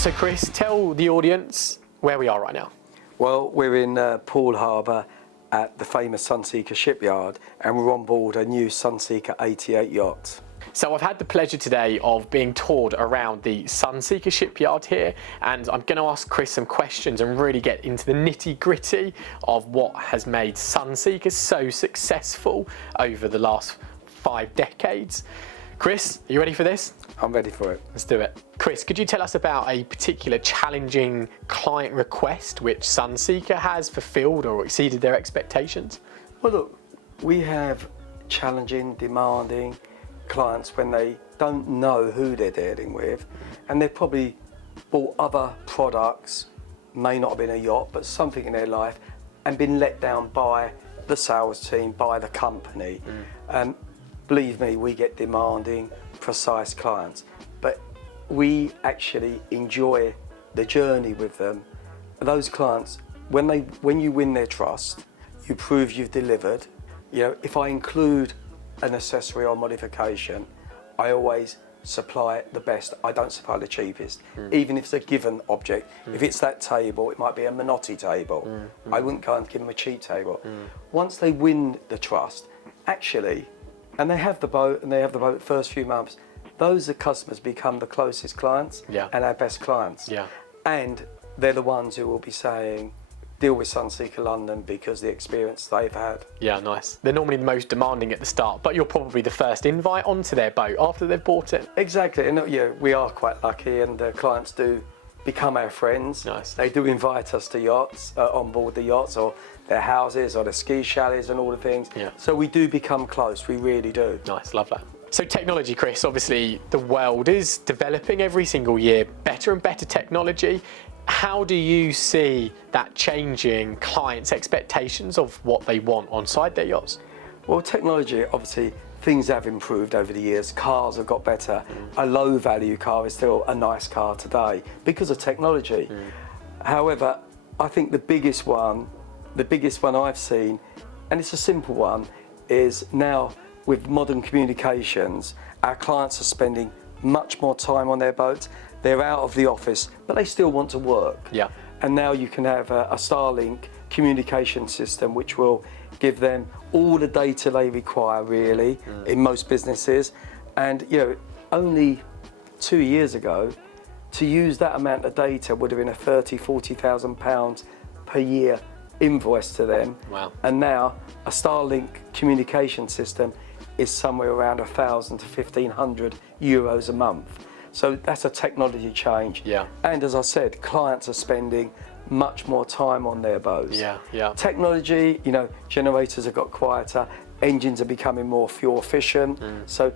So Chris, tell the audience where we are right now. Well, we're in Poole Harbour at the famous Sunseeker shipyard, and we're on board a new Sunseeker 88 yacht. So I've had the pleasure today of being toured around the Sunseeker shipyard here, and I'm going to ask Chris some questions and really get into the nitty-gritty of what has made Sunseeker so successful over the last 5 decades. Chris, are you ready for this? I'm ready for it. Let's do it. Chris, could you tell us about a particular challenging client request which Sunseeker has fulfilled or exceeded their expectations? Well, look, we have challenging, demanding clients when they don't know who they're dealing with, and they've probably bought other products, may not have been a yacht, but something in their life, and been let down by the sales team, by the company. Believe me, we get demanding, precise clients, but we actually enjoy the journey with them. Those clients, when you win their trust, you prove you've delivered. You know, if I include an accessory or modification, I always supply the best. I don't supply the cheapest, even if it's a given object. If it's that table, it might be a Minotti table. I wouldn't go and give them a cheap table. Once they win the trust, actually, and they have the boat, and they have the boat the first few months, those are customers become the closest clients and our best clients. And they're the ones who will be saying, deal with Sunseeker London because the experience they've had. Yeah, nice. They're normally the most demanding at the start, but you're probably the first invite onto their boat after they've bought it. Exactly, and yeah, we are quite lucky, and the clients do become our friends. Nice. They do invite us to yachts, on board the yachts, or their houses, or their ski chalets and all the things. So we do become close, we really do. Nice, love that. So technology, Chris, obviously the world is developing every single year, better and better technology. How do you see that changing clients' expectations of what they want on side their yachts? Well, technology, obviously, things have improved over the years. Cars have got better. A low-value car is still a nice car today because of technology. However, I think the biggest one I've seen, and it's a simple one, is now with modern communications, our clients are spending much more time on their boats. They're out of the office, but they still want to work. And now you can have a Starlink communication system which will give them all the data they require, really, in most businesses. And you know, only 2 years ago, to use that amount of data would have been a £40,000 per year invoice to them. Wow. And now a Starlink communication system is somewhere around 1,000 to 1,500 euros a month. So that's a technology change. And as I said, clients are spending much more time on their boats. Technology, you know, generators have got quieter, engines are becoming more fuel efficient. So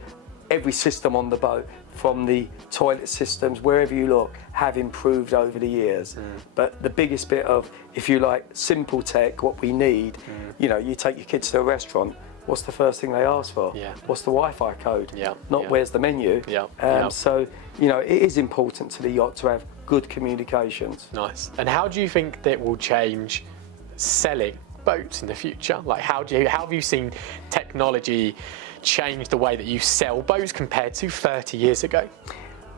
every system on the boat, from the toilet systems, wherever you look, have improved over the years. But the biggest bit of, if you like, simple tech, what we need, you know, you take your kids to a restaurant, what's the first thing they ask for? What's the Wi-Fi code? Not where's the menu? So, you know, it is important to the yacht to have good communications. Nice. And how do you think that will change selling boats in the future? Like, how have you seen technology change the way that you sell boats compared to 30 years ago?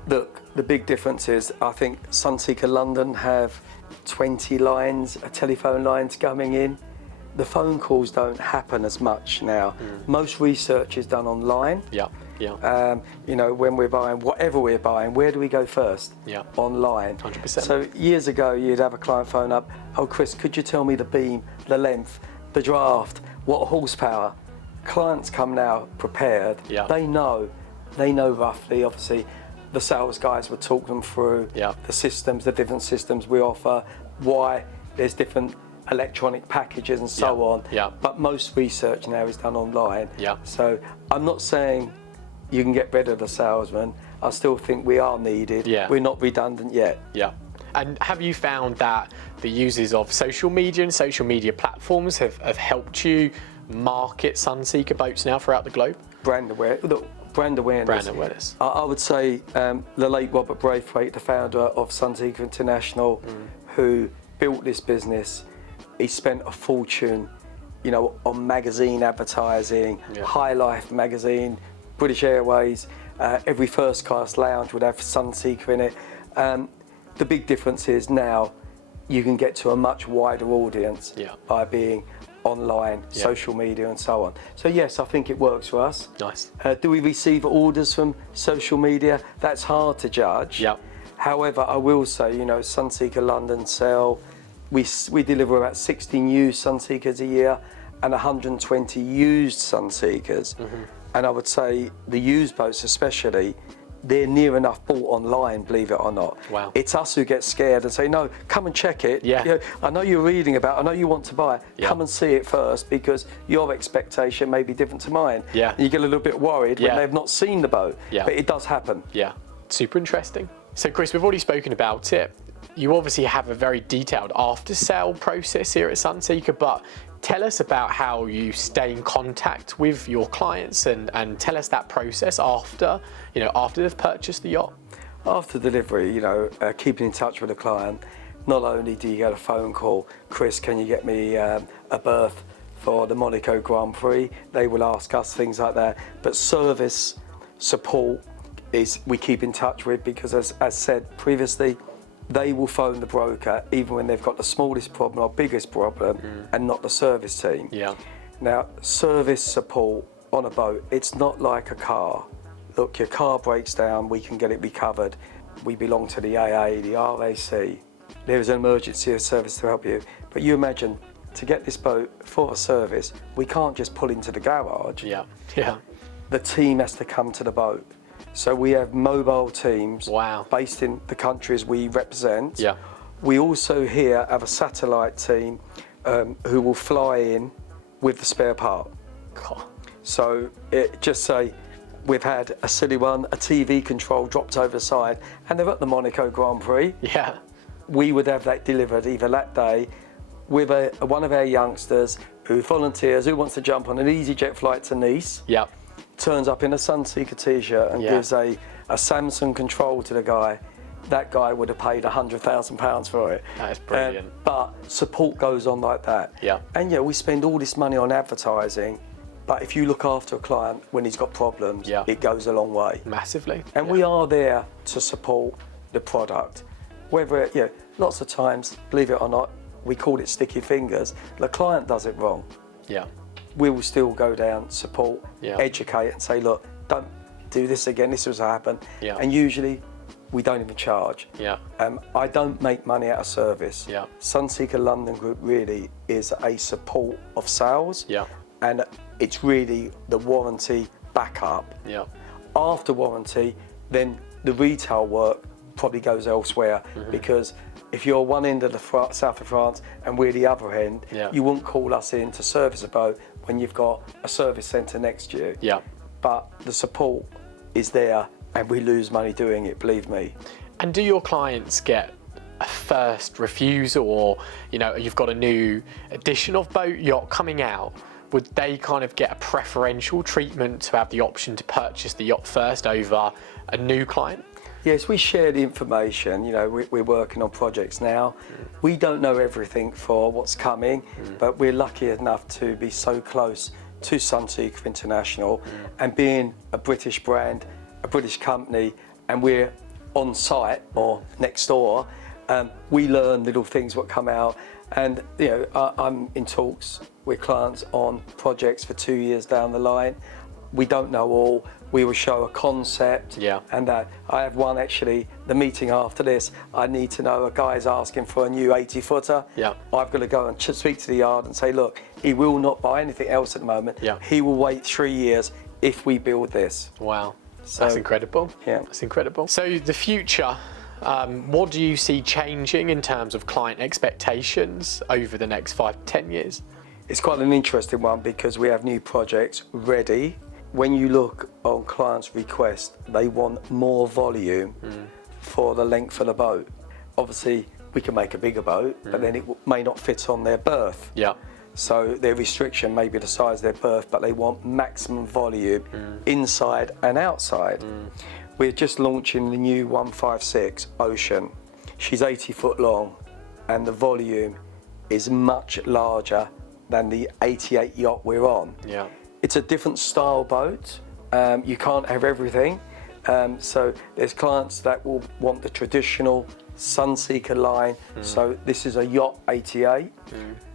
Look, the big difference is, I think Sunseeker London have 20 lines, telephone lines coming in. The phone calls don't happen as much now. Most research is done online. You know, when we're buying, whatever we're buying, where do we go first? Online. 100%. So years ago, you'd have a client phone up, oh Chris, could you tell me the beam, the length, the draft, what horsepower? Clients come now prepared. They know roughly, obviously, the sales guys would talk them through the systems, the different systems we offer, why there's different electronic packages and so on. But most research now is done online. So I'm not saying you can get rid of the salesman. I still think we are needed. We're not redundant yet. And have you found that the uses of social media and social media platforms have helped you market Sunseeker boats now throughout the globe? Brand awareness. I would say the late Robert Braithwaite, the founder of Sunseeker International, who built this business, he spent a fortune, you know, on magazine advertising, High Life magazine, British Airways, every first class lounge would have Sunseeker in it. the big difference is now you can get to a much wider audience by being online, social media and so on. So yes, I think it works for us. Nice. Do we receive orders from social media? That's hard to judge. Yeah. However, I will say, you know, Sunseeker London sell, we deliver about 60 new Sunseekers a year and 120 used Sunseekers. And I would say the used boats especially, they're near enough bought online, believe it or not. Wow. It's us who get scared and say, no, come and check it. Yeah. You know, I know you're reading about, I know you want to buy it. Come and see it first, because your expectation may be different to mine. Yeah. And you get a little bit worried when they've not seen the boat. But it does happen. Yeah, super interesting. So Chris, we've already spoken about it. You obviously have a very detailed after-sale process here at Sunseeker, but tell us about how you stay in contact with your clients and tell us that process after, you know, after they've purchased the yacht. After delivery, you know, keeping in touch with the client, not only do you get a phone call, Chris, can you get me a berth for the Monaco Grand Prix? They will ask us things like that. But service support is we keep in touch with, because as said previously, they will phone the broker even when they've got the smallest problem or biggest problem and not the service team. Yeah. Now, service support on a boat, it's not like a car. Look, your car breaks down, we can get it recovered. We belong to the AA, the RAC. There is an emergency service to help you. But you imagine, to get this boat for a service, we can't just pull into the garage. Yeah. Yeah. The team has to come to the boat. So we have mobile teams based in the countries we represent. Yeah. We also here have a satellite team who will fly in with the spare part. God. So just say we've had a silly one, a TV control dropped over the side, and they're at the Monaco Grand Prix. Yeah. We would have that delivered either that day with one of our youngsters who volunteers, who wants to jump on an EasyJet flight to Nice. Yeah. Turns up in a Sunseeker t-shirt and gives a Samsung control to the guy. That guy would have paid £100,000 for it. That is brilliant. But support goes on like that. Yeah. And we spend all this money on advertising, but if you look after a client when he's got problems, it goes a long way. Massively. And we are there to support the product. Whether, lots of times, believe it or not, we call it sticky fingers. The client does it wrong. Yeah. We will still go down, support, educate and say, look, don't do this again, this was happened. Yeah. And usually we don't even charge. Yeah. I don't make money out of service. Yeah. Sunseeker London Group really is a support of sales. Yeah. And it's really the warranty backup. Yeah. After warranty, then the retail work probably goes elsewhere, because if you're one end of the south of France and we're the other end, you won't call us in to service a boat when you've got a service centre next to you. Yeah. But the support is there, and we lose money doing it, believe me. And do your clients get a first refusal, or you've got a new edition of boat yacht coming out? Would they kind of get a preferential treatment to have the option to purchase the yacht first over a new client? Yes, we share the information. We're working on projects now. We don't know everything for what's coming, but we're lucky enough to be so close to Sunseeker International, and being a British brand, a British company, and we're on site or next door, we learn little things what come out. And I'm in talks with clients on projects for 2 years down the line. We don't know all. We will show a concept, and I have one actually, the meeting after this, I need to know, a guy's asking for a new 80-footer. I've got to go and speak to the yard and say, look, he will not buy anything else at the moment. He will wait 3 years if we build this. Wow, so, that's incredible. Yeah. That's incredible. So the future, what do you see changing in terms of client expectations over the next 5 to 10 years? It's quite an interesting one, because we have new projects ready. When you look on clients' request, they want more volume for the length of the boat. Obviously, we can make a bigger boat, but then it may not fit on their berth. Yeah. So their restriction may be the size of their berth, but they want maximum volume inside and outside. We're just launching the new 156 Ocean. She's 80 foot long, and the volume is much larger than the 88 yacht we're on. Yeah. It's a different style boat. You can't have everything. So there's clients that will want the traditional Sunseeker line. So this is a Yacht 88.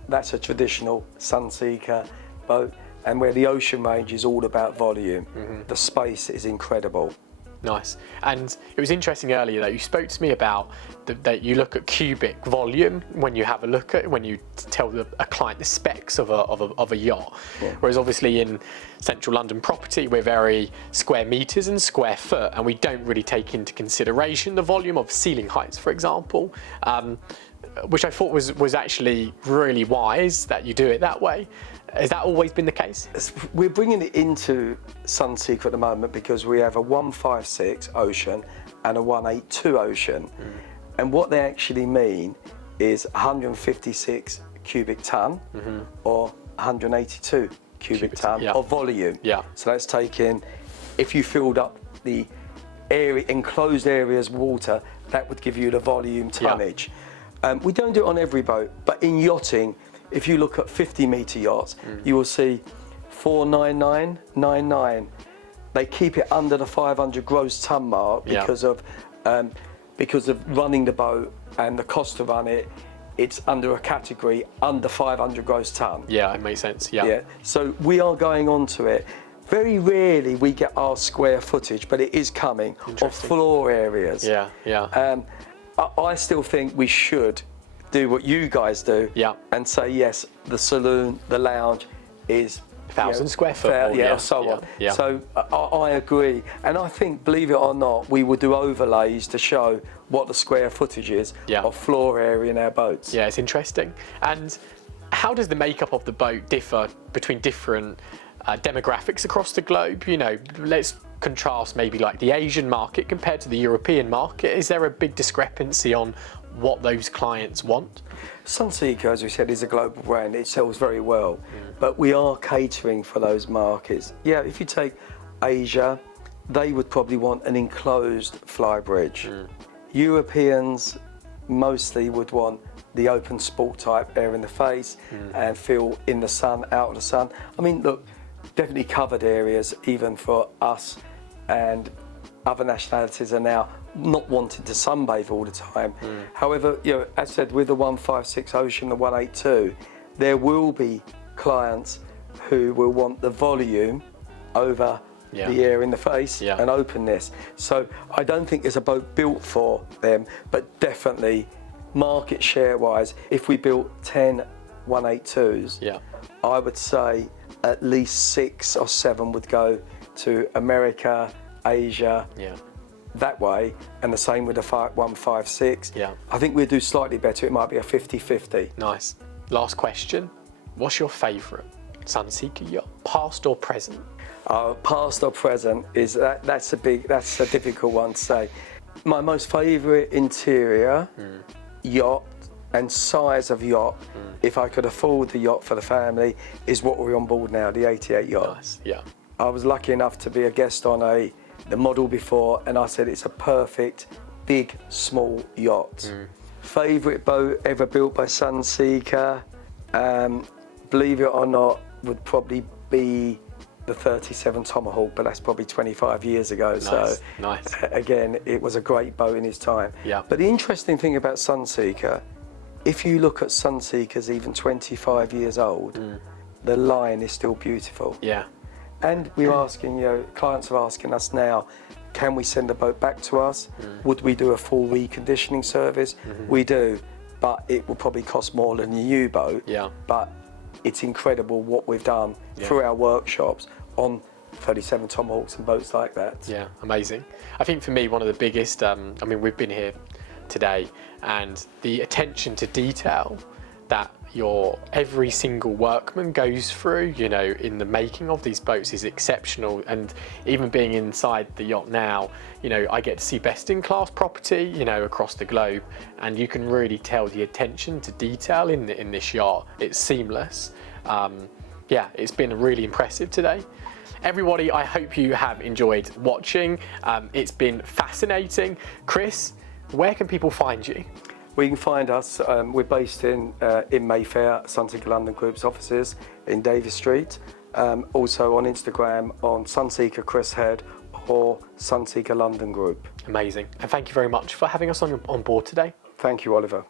That's a traditional Sunseeker boat. And where the ocean range is all about volume. The space is incredible. Nice. And it was interesting earlier that you spoke to me about that you look at cubic volume when you have a look at, when you tell a client the specs of a yacht. Yeah. Whereas obviously in central London property, we're very square meters and square foot, and we don't really take into consideration the volume of ceiling heights, for example, which I thought was actually really wise that you do it that way. Has that always been the case? We're bringing it into Sunseeker at the moment because we have a 156 Ocean and a 182 Ocean. And what they actually mean is 156 cubic ton or 182 cubic ton of volume. Yeah. So that's taking, if you filled up the area, enclosed areas water, that would give you the volume tonnage. We don't do it on every boat, but in yachting, if you look at 50-metre yachts, you will see 49999. They keep it under the 500 gross ton mark because of running the boat and the cost to run it. It's under a category under 500 gross ton. Yeah, it makes sense. Yeah. So we are going on to it. Very rarely we get our square footage, but it is coming of floor areas. I still think we should do what you guys do and say, yes, the saloon, the lounge is 1,000 square foot. On. So I agree. And I think, believe it or not, we will do overlays to show what the square footage is of floor area in our boats. Yeah, it's interesting. And how does the makeup of the boat differ between different demographics across the globe? You know, let's contrast maybe like the Asian market compared to the European market. Is there a big discrepancy on what those clients want? Sunseeker, as we said, is a global brand. It sells very well, but we are catering for those markets. Yeah, if you take Asia, they would probably want an enclosed flybridge. Europeans mostly would want the open sport type, air in the face, and feel in the sun, out of the sun. I mean, look, definitely covered areas, even for us, and other nationalities are now not wanting to sunbathe all the time. However, you know, as I said, with the 156 Ocean, the 182, there will be clients who will want the volume over the air in the face and openness. So I don't think there's a boat built for them, but definitely market share wise, if we built 10 182s, I would say at least 6 or 7 would go to America, Asia, that way, and the same with the 156. I think we'd do slightly better. It might be a 50-50. Nice. Last question. What's your favourite Sunseeker yacht, past or present? Past or present is that's a difficult one to say. My most favourite interior yacht and size of yacht, if I could afford the yacht for the family, is what we're on board now, the 88 yacht. Nice. I was lucky enough to be a guest on the model before, and I said it's a perfect big small yacht. Favourite boat ever built by Sunseeker, believe it or not, would probably be the 37 Tomahawk, but that's probably 25 years ago. Nice. Again, it was a great boat in its time. But the interesting thing about Sunseeker, if you look at Sunseekers even 25 years old, the line is still beautiful. And we're asking, you know, clients are asking us now, can we send the boat back to us? Would we do a full reconditioning service? We do, but it will probably cost more than a new boat. But it's incredible what we've done through our workshops on 37 Tomahawks and boats like that. Yeah, amazing. I think for me, one of the biggest, I mean, we've been here today, and the attention to detail that every single workman goes through, you know, in the making of these boats is exceptional. And even being inside the yacht now, you know, I get to see best in class property, you know, across the globe, and you can really tell the attention to detail in this yacht. It's seamless. It's been really impressive today. Everybody, I hope you have enjoyed watching. It's been fascinating. Chris, where can people find you? We can find us, we're based in Mayfair, Sunseeker London Group's offices in Davis Street. Also on Instagram on Sunseeker Chris Head or Sunseeker London Group. Amazing. And thank you very much for having us on board today. Thank you, Oliver.